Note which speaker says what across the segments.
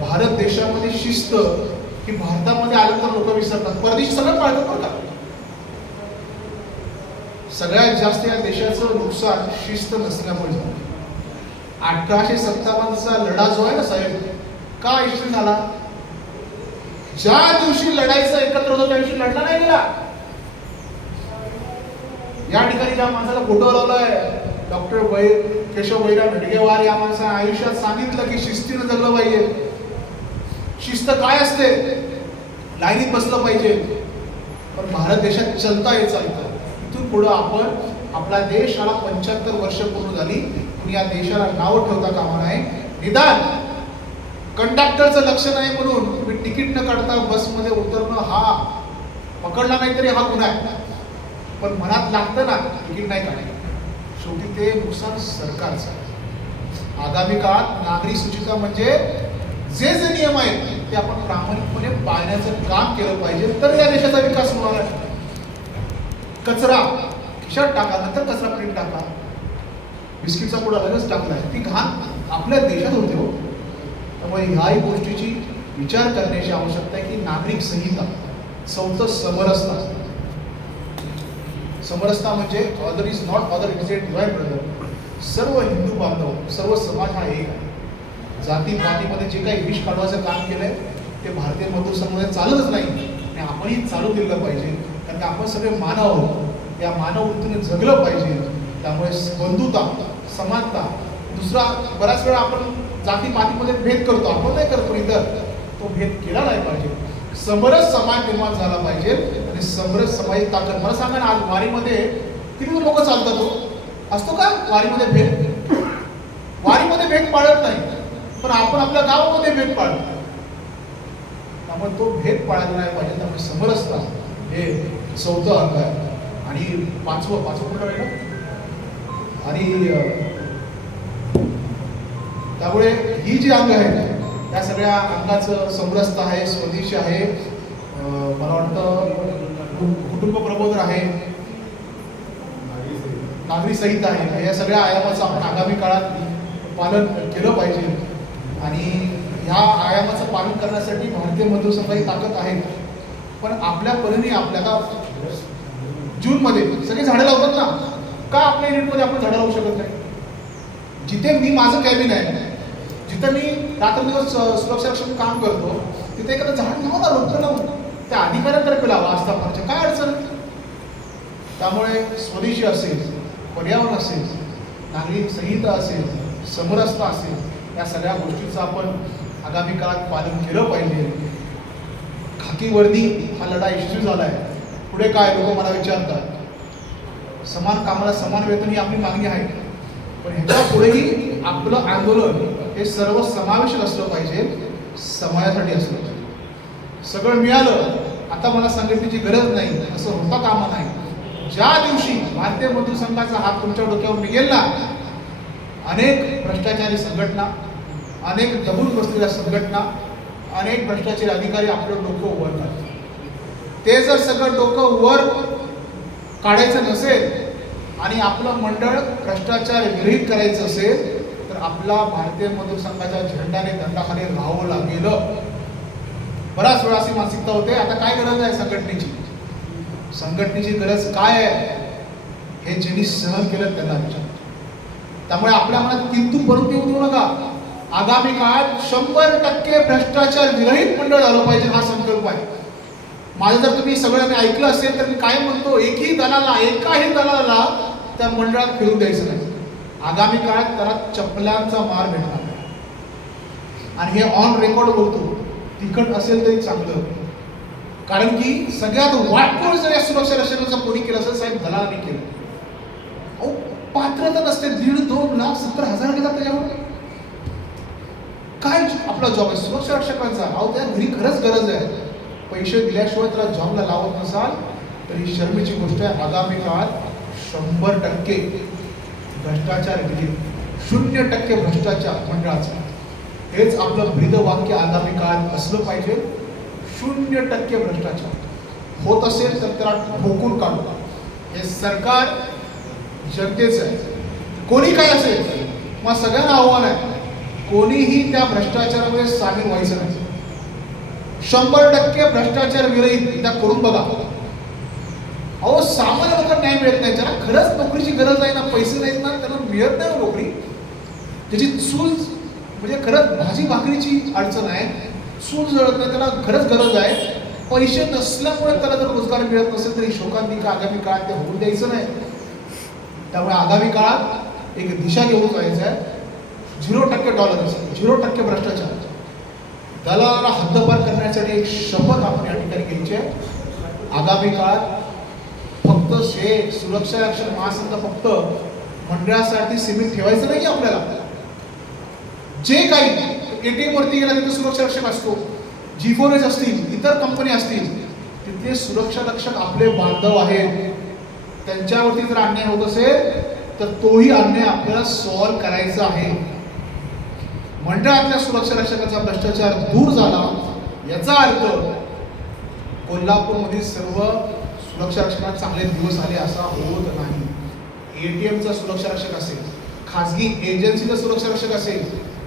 Speaker 1: भारत देशामध्ये शिस्त ही भारतामध्ये आलं तर लोक विसरतात. परदेशी सगळं पाळतात बरं का? सगळ्यात जास्त या देशाचं नुकसान शिस्त नसल्यामुळे झालं. अठराशे सत्तावन्नचा लढा जो आहे ना साहेब का यशस्वी झाला? ज्या दिवशी लढायचं एकत्र होतं त्या दिवशी लढला नाही गेला. या ठिकाणी ज्या माणसाला फोटो लावलाय डॉक्टर वै केशव वैरा भेडगेवार या माणसाने आयुष्यात सांगितलं की शिस्तीनं जगलं पाहिजे. शिस्त काय असते? लाईनीत बसलं पाहिजे. पण भारत देशात चलता हे चालतं. इथून पुढं आपण आपला देश हा पंच्याहत्तर वर्ष पूर्ण झाली. पण या देशाला नाव ठेवता कामा नाही निदान कंडक्टरचं लक्ष नाही म्हणून मी तिकीट न काढता बसमध्ये उतरणं हा पकडला नाही तरी हा गुन्हा आहे. पण मनात लागतं ना तिकीट नाही काढायला शेवटी ते नुकसान सरकारचं आहे. आगामी काळात नागरी सूचिका म्हणजे जे जे नियम आहेत ते आपण प्रामाणिकपणे पाळण्याचं काम केलं पाहिजे. तर या देशाचा विकास होणार आहे. कचरा खिशात टाका नंतर कचरा प्रिंट टाका. बिस्किटचा पुडा लगेच टाकलाय ती घाण आपल्या देशात होते हो. त्यामुळे ह्याही गोष्टीची विचार करण्याची आवश्यकता आहे की नागरिक संहिता चौथं समरसता. समरसता म्हणजे other is not other is at divide brother सर्व हिंदू बांधव सर्व समाज हा एक आहे. जाती पातीमध्ये जे काही विष काढवायचं काम केलंय ते भारतीय मजदूर समुदाय चालतच नाही. आणि आपणही चालू दिलं पाहिजे. कारण की आपण सगळे मानव आहोत. या मानव वृत्तीने जगलं पाहिजे. त्यामुळे बंधुता समानता दुसरा बऱ्याच वेळा आपण जाती मातीमध्ये भेद करतो. आपण नाही करतो इतर. तो भेद केला नाही पाहिजे. समरस समाज निर्माण झाला पाहिजे. आणि समरस समाज ताकद. मला सांगा ना आज वारीमध्ये किती लोक चालतात हो? असतो का वारीमध्ये भेद? वारीमध्ये भेद पाळत नाही. पण आपण आपल्या गावामध्ये भेद पाळतो. त्यामुळे तो भेद पाळायला नाही पाहिजे त्यामुळे समरसता. हे चौथं अंग आहे. आणि पाचवं पाचवं कुठं राहिलं आणि त्यामुळे ही जी अंग आहेत या सगळ्या अंगाचं समरस्त आहे स्वदेशी आहे. मला वाटतं कु- कुटुंब प्रबोधन आहे. नागरी संहिता आहे. या सगळ्या आयामाचं आपण आगामी काळात पालन केलं पाहिजे. आणि ह्या आयामाचं पालन करण्यासाठी भारतीय मजूर संघाची ताकद आहे. पण आपल्या परीने आपल्याला जूनमध्ये सगळे झाडं लावतात ना का आपल्या युनिटमध्ये आपण झाडं लावू शकत नाही? जिथे मी माझं कॅबिन आहे जिथं मी रात्रदिवस अ, काम करतो तिथे एखादं झाड लावा ना रोपटं लावून त्या अधिकाऱ्यांतर्फे लावा आस्थापनाच्या काय अडचण? त्यामुळे स्वदेशी असेल पर्यावरण असेल नागरिक संहिता असेल समरसता असेल या सगळ्या गोष्टीचं आपण आगामी काळात पालन केलं पाहिजे. खाकी वर्दी हा लढा यशस्वी झाला आहे पुढे काय लोक मला विचारतात. समान कामाला समान वेतन ही आपली मागणी आहे. पण ह्याच्या पुढेही आपलं आंदोलन हे सर्व समावेशक असलं पाहिजे समाजासाठी असलं पाहिजे. सगळं मिळालं आता मला संघटनेची गरज नाही असं होता कामा नाही. ज्या दिवशी भारतीय मजदूर संघाचा हात तुमच्या डोक्यावर निघेल ना अनेक भ्रष्टाचारी संघटना अनेक दबून बसलेल्या संघटना अनेक भ्रष्टाचारी अधिकारी आपलं डोकं वर काढतात ते जर सगळं डोकं वर काढायचं नसेल आणि आपलं मंडळ भ्रष्टाचार विरहित करायचं असेल तर आपला भारतीय मजूर संघाच्या झेंडाने दंडाखाली राहावं लागेल. बराच वेळा अशी मानसिकता होते. आता काय गरज आहे संघटनेची? संघटनेची गरज काय आहे? हे ज्यांनी सहन केलं त्यांना विचार त्यामुळे आपल्या मनात किंतू परत येऊ देऊ नका. आगामी काळात शंभर टक्के भ्रष्टाचार विरहित मंडळ झालं पाहिजे हा संकल्प आहे. माझं जर तुम्ही सगळ्यांनी ऐकलं असेल तर मी काय म्हणतो एकही दलाला एकाही दलाला त्या मंडळात फिरू द्यायचं नाही. आगामी काळात त्याला चपल्यांचा मार भेटणार नाही. आणि हे ऑन रेकॉर्ड बोलतो तिखट असेल तरी चांगलं. कारण की सगळ्यात वाटकोळ जर या सुरक्षा रक्षणाचं कोणी केलं असेल साहेब दलालाने केलं. अहो पात्रता नसते दीड दोन लाख सत्तर हजार घेतात त्याच्यावर. काय आपला जॉब आहे? सुरक्षा रक्षकांचा. अहो त्या घरी खरंच गरज आहे. पैसे दिल्याशिवाय त्याला जॉबला लावत नसाल तर ही शर्मेची गोष्ट आहे. आगामी काळात शंभर टक्के भ्रष्टाचार विरहित शून्य टक्के भ्रष्टाचार मंडळाचा. हेच आपलं ब्रीद वाक्य आगामी काळात असलं पाहिजे. शून्य टक्के भ्रष्टाचार. होत असेल तर त्याला ठोकून काढू हे सरकार जनतेचं आहे. कोणी काय असेल? मग सगळ्यांना आव्हान आहे. कोणीही त्या भ्रष्टाचारामध्ये सामील व्हायचं नाही. शंभर टक्के भ्रष्टाचार विरहित एकदा करून बघा. अहो सामान्य लोकांना न्याय मिळत नाही. ज्याला खरंच नोकरीची गरज आहे ना पैसे नाहीत ना त्यांना मिळत नाही नोकरी त्याची चूल म्हणजे खरंच भाजी भाकरीची अडचण आहे. चूल जळत नाही त्याला खरंच गरज आहे. पैसे नसल्यामुळे त्याला जर रोजगार मिळत नसेल तरी शोकांतिका आगामी काळात ते होऊन द्यायचं नाही. त्यामुळे आगामी काळात एक दिशा घेऊन जायचं आहे. झिरो टक्के डॉलर असेल झिरो टक्के भ्रष्टाचार. दलालाला हद्दपार करण्यासाठी एक शपथ आपण या ठिकाणी घ्यायची आहे. आगामी काळात फक्त शे सुरक्षा रक्षण महासंघ फक्त मंडळासाठी सीमित ठेवायचं नाही आपल्याला. जे काही एटीएम वरती गेला तिथे सुरक्षा रक्षक असतो. जी फोर एस असतील इतर कंपनी असतील तिथे सुरक्षा रक्षक आपले बांधव आहेत. त्यांच्यावरती जर अन्याय होत असेल तर तोही अन्याय आपल्याला सॉल्व्ह करायचा आहे. मंडळातल्या सुरक्षा रक्षकाचा भ्रष्टाचार दूर झाला याचा अर्थ कोल्हापूरमधील सर्व सुरक्षा रक्षकात चांगले दिवस आले असा होत नाही. एटीएमचा सुरक्षा रक्षक असेल खाजगी एजन्सीचा सुरक्षा रक्षक असेल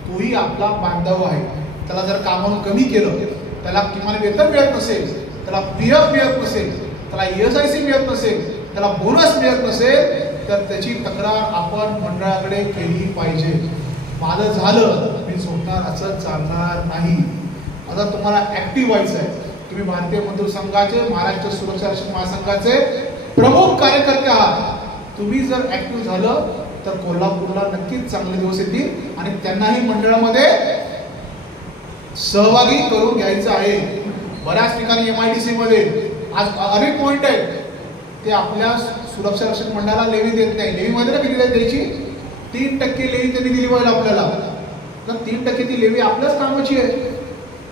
Speaker 1: तोही आपला बांधव आहे. त्याला जर कामानं कमी केलं त्याला किमान वेतन मिळत नसेल त्याला पी एफ मिळत नसेल त्याला एस आय सी मिळत नसेल त्याला बोनस मिळत नसेल तर त्याची तक्रार आपण मंडळाकडे केली पाहिजे. माझं झालं मी होणार असं चालणार नाही. आता तुम्हाला ऍक्टिव्ह व्हायचं आहे. तुम्ही भारतीय मजदूर संघाचे महाराष्ट्र सुरक्षा रक्षक महासंघाचे प्रमुख कार्यकर्ते आहात. तुम्ही जर ऍक्टिव्ह झालं तर कोल्हापूरला नक्कीच चांगले दिवस येतील आणि त्यांनाही मंडळामध्ये सहभागी करून घ्यायचं आहे. बऱ्याच ठिकाणी एम आय डी सी मध्ये आज अनेक पॉइंट आहेत. ते आपल्या सुरक्षा रक्षक मंडळाला लेवी देत नाही. लेवी मध्ये ना किती द्यायची? तीन टक्के लेवी त्यांनी दिली पाहिजे आपल्याला. तर तीन टक्के ती लेवी आपल्याच कामाची आहे.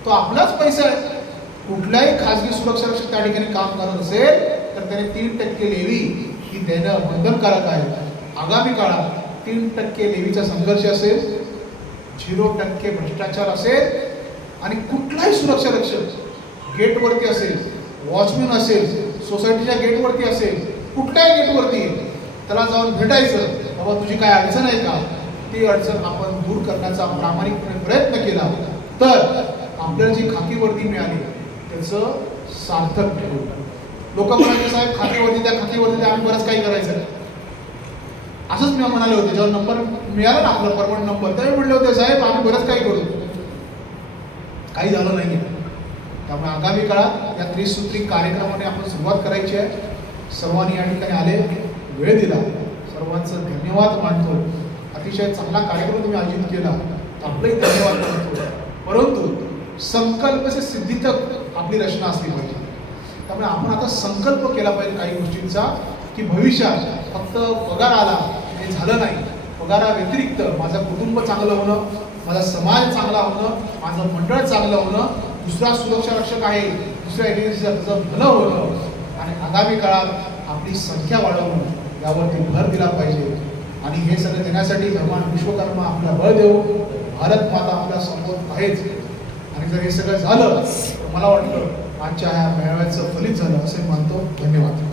Speaker 1: तो आपलाच पैसा आहे. कुठलाही खाजगी सुरक्षा रक्षक त्या ठिकाणी काम करत असेल तर त्याने तीन टक्के लेवी ही देणं बंधनकारक आहे. आगामी काळात तीन टक्के लेवीचा संघर्ष असेल झिरो टक्के भ्रष्टाचार असेल आणि कुठलाही सुरक्षा रक्षक गेटवरती असेल वॉचमॅन असेल सोसायटीच्या गेटवरती असेल कुठल्याही गेटवरती त्याला जाऊन भेटायचं बाबा तुझी काय अडचण आहे का? ती अडचण आपण दूर करण्याचा प्रामाणिकपणे प्रयत्न केला तर आपल्याला जी खाकी वर्दी मिळाली त्याचं सार्थक ठेवलं लोक म्हणाले साहेब खाकी त्या द्या आम्ही बरंच काही करायचं. असंच मी म्हणाले होते जेव्हा नंबर मिळाला ना आपला परमनंट नंबर त्यावेळी म्हणले होते साहेब आम्ही बरंच काही करू. काही झालं नाही त्यामुळे आगामी काळात या त्रिसूत्री कार्यक्रमाने आपण सुरुवात करायची आहे. सर्वांनी या ठिकाणी आले वेळ दिला. सर्वांचं धन्यवाद मानतो. अतिशय चांगला कार्यक्रम तुम्ही आयोजित केला. आपलंही धन्यवाद करतो. परंतु संकल्प से सिद्धी तक आपली रचना असली पाहिजे. त्यामुळे आपण आता संकल्प केला पाहिजे काही गोष्टींचा की भविष्यात फक्त पगार आला हे झालं नाही. पगाराव्यतिरिक्त माझं कुटुंब चांगलं होणं माझा समाज चांगला होणं माझं मंडळ चांगलं होणं दुसरा सुरक्षा रक्षक आहे दुसऱ्या एजन्सीचं भलं होणं आणि आगामी काळात आपली संख्या वाढवणं यावरती भर दिला पाहिजे. आणि देण्यासाठी भगवान विश्वकर्मा आपला बळ देऊ भारत माता आपल्यासमोर आहेच. आणि जर हे सगळं झालं तर मला वाटतं आजच्या ह्या मेळाव्याचं फलित झालं असे मानतो. धन्यवाद.